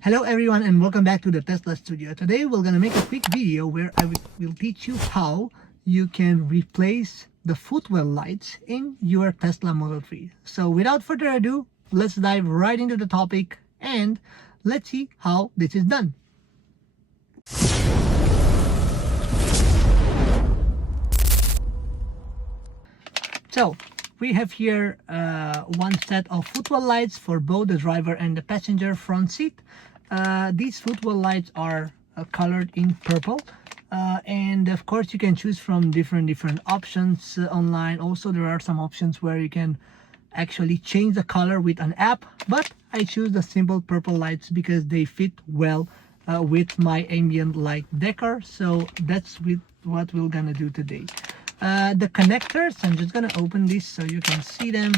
Hello everyone and welcome back to the Tesla studio. Today we're gonna make a quick video where I will teach you how you can replace the footwell lights in your Tesla Model 3. So without further ado, let's dive right into the topic and let's see how this is done. So we have here one set of footwell lights for both the driver and the passenger front seat. These footwell lights are colored in purple, and of course you can choose from different options online. Also there are some options where you can actually change the color with an app, but I choose the simple purple lights because they fit well with my ambient light decor. So that's what we're gonna do today. The connectors, I'm just gonna open this so you can see them.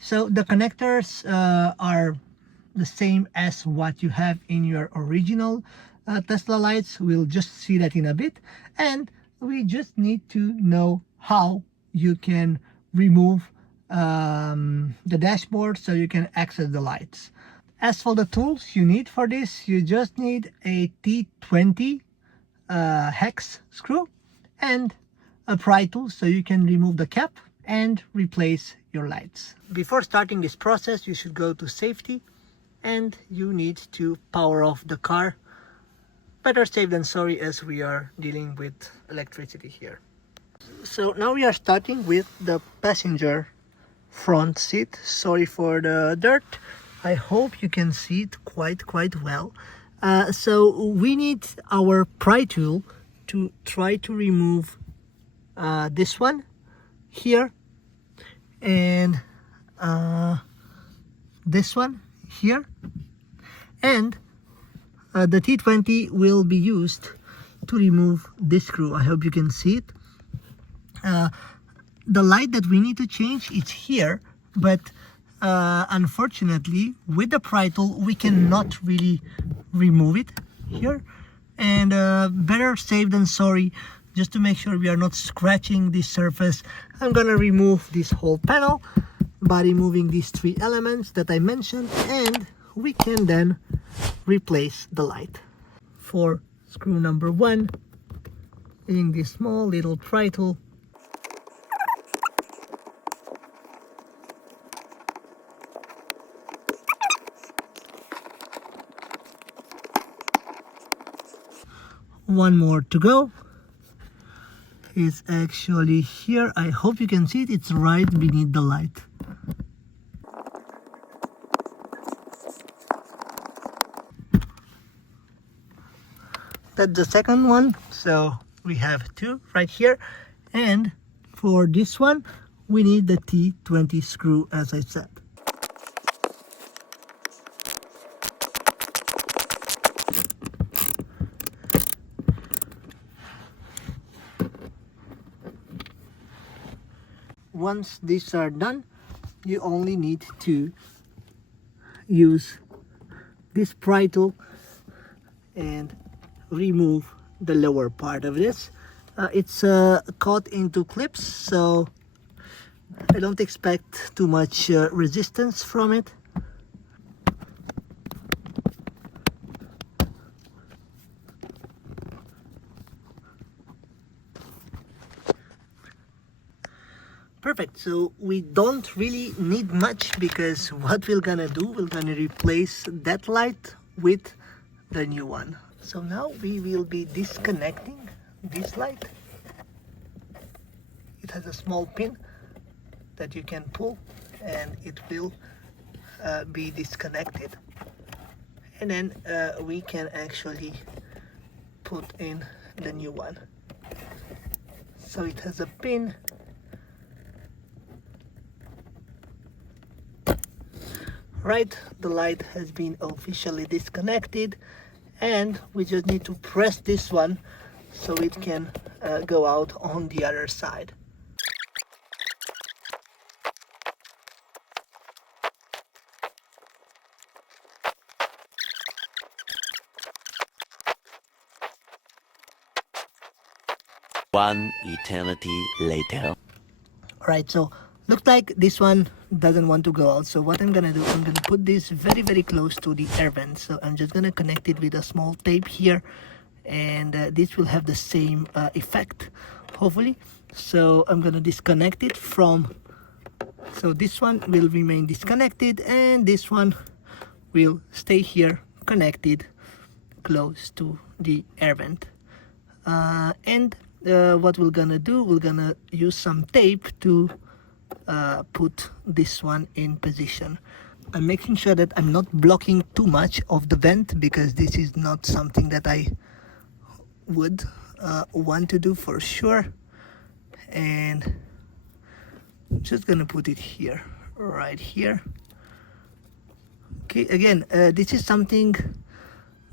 So the connectors are the same as what you have in your original Tesla lights. We'll just see that in a bit, and we just need to know how you can remove the dashboard so you can access the lights. As for the tools you need for this, you just need a T20 hex screw and a pry tool so you can remove the cap and replace your lights. Before starting this process, you should go to safety and you need to power off the car. Better safe than sorry, as we are dealing with electricity here. So now we are starting with the passenger front seat. Sorry for the dirt. I hope you can see it quite well. So we need our pry tool to try to remove this one here and this one here, and the T20 will be used to remove this screw. I hope you can see it. The light that we need to change is here, but unfortunately with the pry tool we cannot really remove it here, and better safe than sorry. Just to make sure we are not scratching the surface, I'm gonna remove this whole panel by removing these three elements that I mentioned, and we can then replace the light. For screw number one, using this small little pry tool, one more to go. Is actually here. I hope you can see it. It's right beneath the light. That's the second one. So we have two right here, and for this one we need the T20 screw, as I said. Once these are done, you only need to use this pry tool and remove the lower part of this. It's caught into clips, so I don't expect too much resistance from it. Perfect. So we don't really need much, because what we're gonna do, we're gonna replace that light with the new one. So now we will be disconnecting this light. It has a small pin that you can pull and it will be disconnected, and then we can actually put in the new one. So it has a pin. Right, the light has been officially disconnected, and we just need to press this one so it can go out on the other side. One eternity later. Alright, so looks like this one doesn't want to go out. So what I'm gonna do, I'm gonna put this very close to the air vent. So I'm just gonna connect it with a small tape here, and this will have the same effect, hopefully. So I'm gonna disconnect it from, so this one will remain disconnected, and this one will stay here connected close to the air vent. And what we're gonna do, we're gonna use some tape to put this one in position. I'm making sure that I'm not blocking too much of the vent, because this is not something that I would want to do for sure. And I'm just gonna put it here, right here. Okay, again, this is something,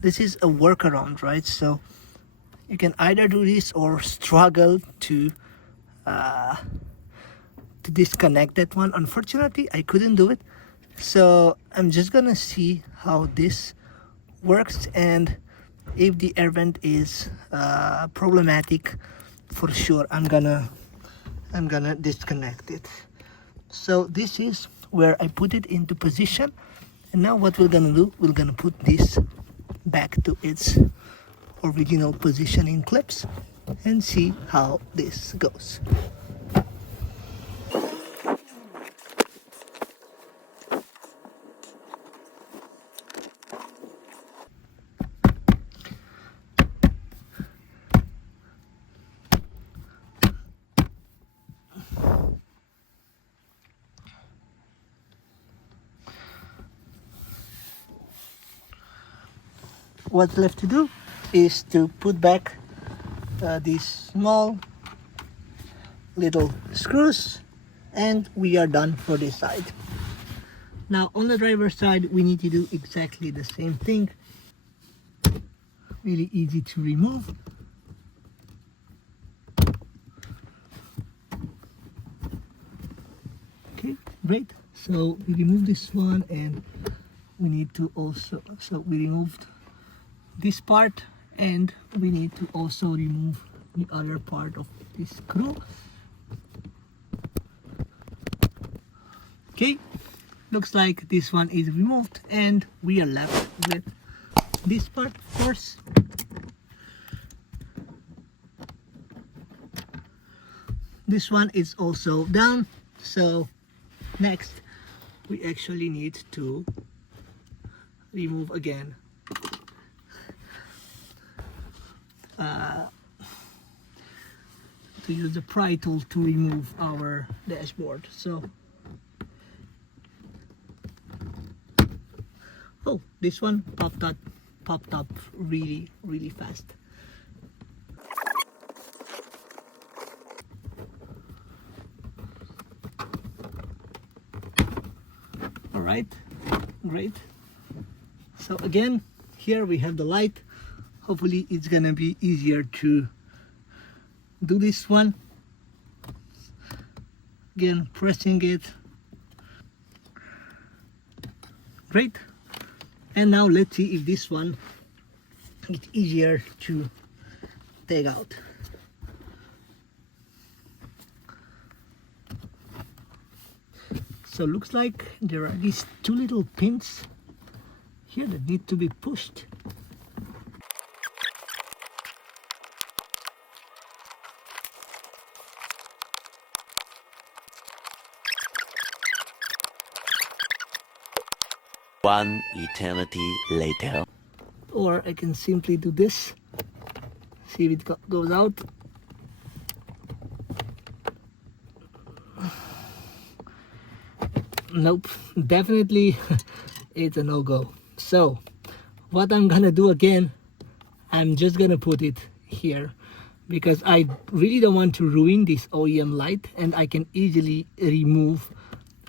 this is a workaround, right? So you can either do this or struggle to disconnect that one. Unfortunately, I couldn't do it, so I'm just gonna see how this works, and if the air vent is problematic, for sure I'm gonna disconnect it. So this is where I put it into position, and now what we're gonna do, we're gonna put this back to its original positioning clips and see how this goes. What's left to do is to put back these small little screws, and we are done for this side. Now on the driver's side, we need to do exactly the same thing. Really easy to remove. Okay, great. So we remove this one, and we need to also, so we removed this part, and we need to also remove the other part of this screw. Okay, looks like this one is removed, and we are left with this part, of course. This one is also down. So next we actually need to remove again to use the pry tool to remove our dashboard. So, oh, this one popped up really fast. All right, great. So again, here we have the light. Hopefully it's gonna be easier to do this one. Again, pressing it. Great. And now let's see if this one is easier to take out. So looks like there are these two little pins here that need to be pushed. One eternity later. Or I can simply do this. See if it goes out. Nope, definitely it's a no-go. So what I'm gonna do again, I'm just gonna put it here, because I really don't want to ruin this OEM light, and I can easily remove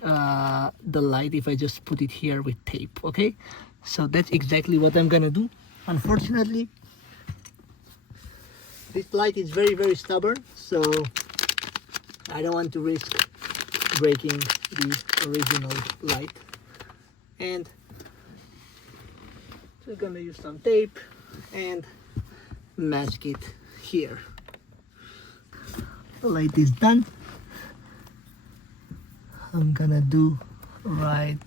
the light if I just put it here with tape. Okay, so that's exactly what I'm gonna do. Unfortunately, this light is very stubborn, so I don't want to risk breaking the original light. And so we're gonna use some tape and mask it here. The light is done. I'm gonna do right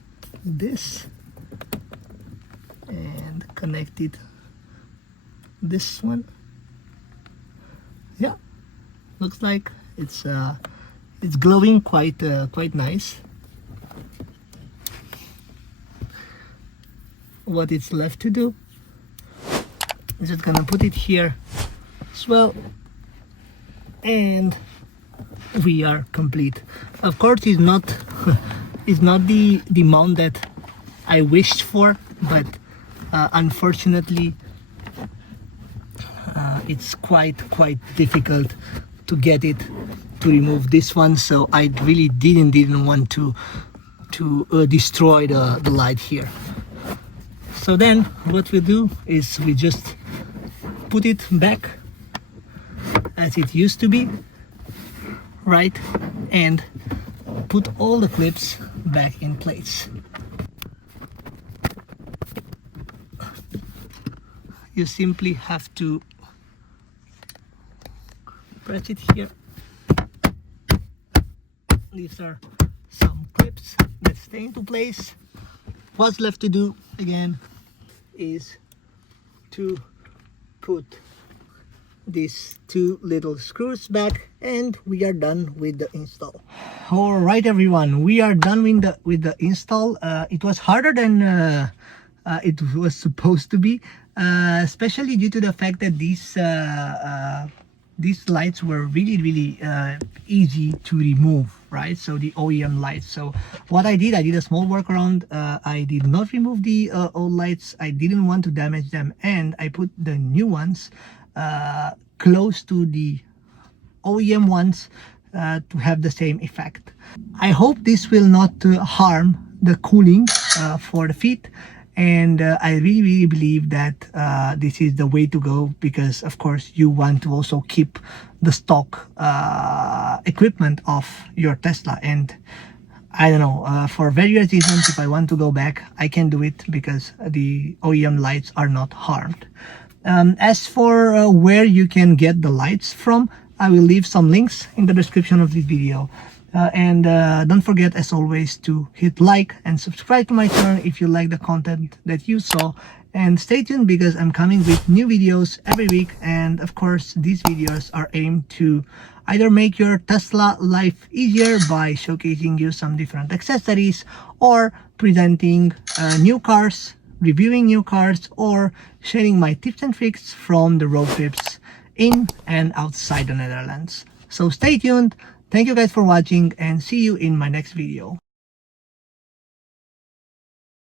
this and connect it this one. Yeah, looks like it's glowing quite nice. What it's left to do is just gonna put it here as well, and we are complete. Of course, it's not it's not the mount that I wished for, but unfortunately it's quite difficult to get it to remove this one, so I really didn't want to destroy the light here. So then what we do is we just put it back as it used to be, right, and put all the clips back in place. You simply have to press it here. These are some clips that stay into place. What's left to do again is to put these two little screws back, and we are done with the install. All right, everyone, we are done with the install. It was harder than it was supposed to be, especially due to the fact that these lights were really easy to remove, right? So the OEM lights. So what I did a small workaround. I did not remove the old lights. I didn't want to damage them, and I put the new ones close to the OEM ones to have the same effect. I hope this will not harm the cooling for the feet, and I really believe that this is the way to go, because of course you want to also keep the stock equipment of your Tesla. And I don't know, for various reasons, if I want to go back, I can do it because the OEM lights are not harmed. As for where you can get the lights from, I will leave some links in the description of this video. And don't forget, as always, to hit like and subscribe to my channel if you like the content that you saw. And stay tuned, because I'm coming with new videos every week. And of course, these videos are aimed to either make your Tesla life easier by showcasing you some different accessories, or presenting new cars, reviewing new cars, or sharing my tips and tricks from the road trips in and outside the Netherlands. So stay tuned. Thank you guys for watching, and see you in my next video.